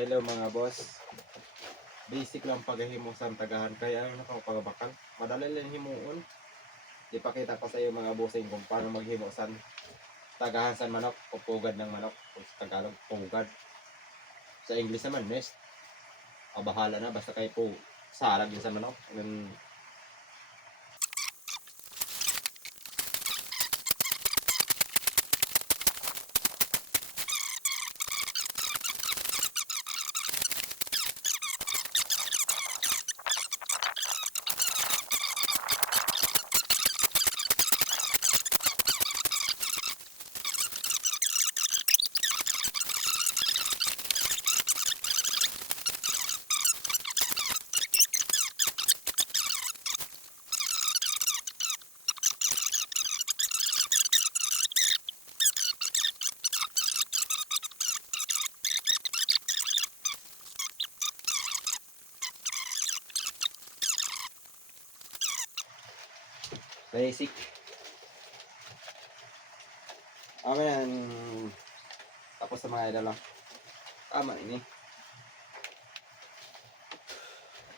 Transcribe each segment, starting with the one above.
Hello mga boss. Basic lang paghahimo sa tagahan kaya ano na pagbakal. Madali lang himuon. Ipakita ko sa iyo mga bossing kung paano maghimo sa tagahan sa manok o pugad ng manok. O sa Tagalog, pugad. Sa English naman, nest. O bahala na basta kayo po salag din sa manok. Basic. Amen. Tapos sa mga idol lang. Tama ini.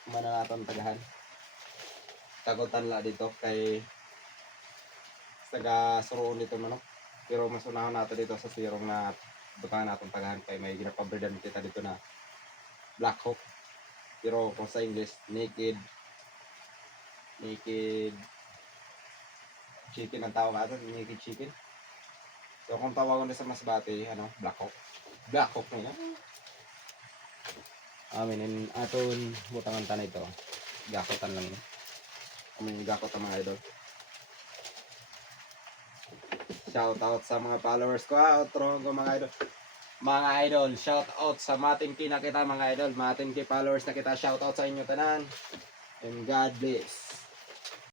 Mana natin tagahan. Tagutan la dito kay taga suroon dito manok. Pero mas unahan natin dito sa sirong na butangan natin tagahan kay may ginapabreedan kita dito na Black Hawk. Pero kung sa English, naked chicken ang tawag natin, naked chicken. So kung tawagan na sa Masbate, Black Hawk. Black Hawk na yun. Amin, aton butangan tanay ito. Gakotan lang yun. Gakot ang mga idol. Shout out sa mga followers ko. Outro ko mga idol. Mga idol, shout out sa matin kinakita mga idol. Matin ki followers na kita. Shout out sa inyo tanan. And God bless.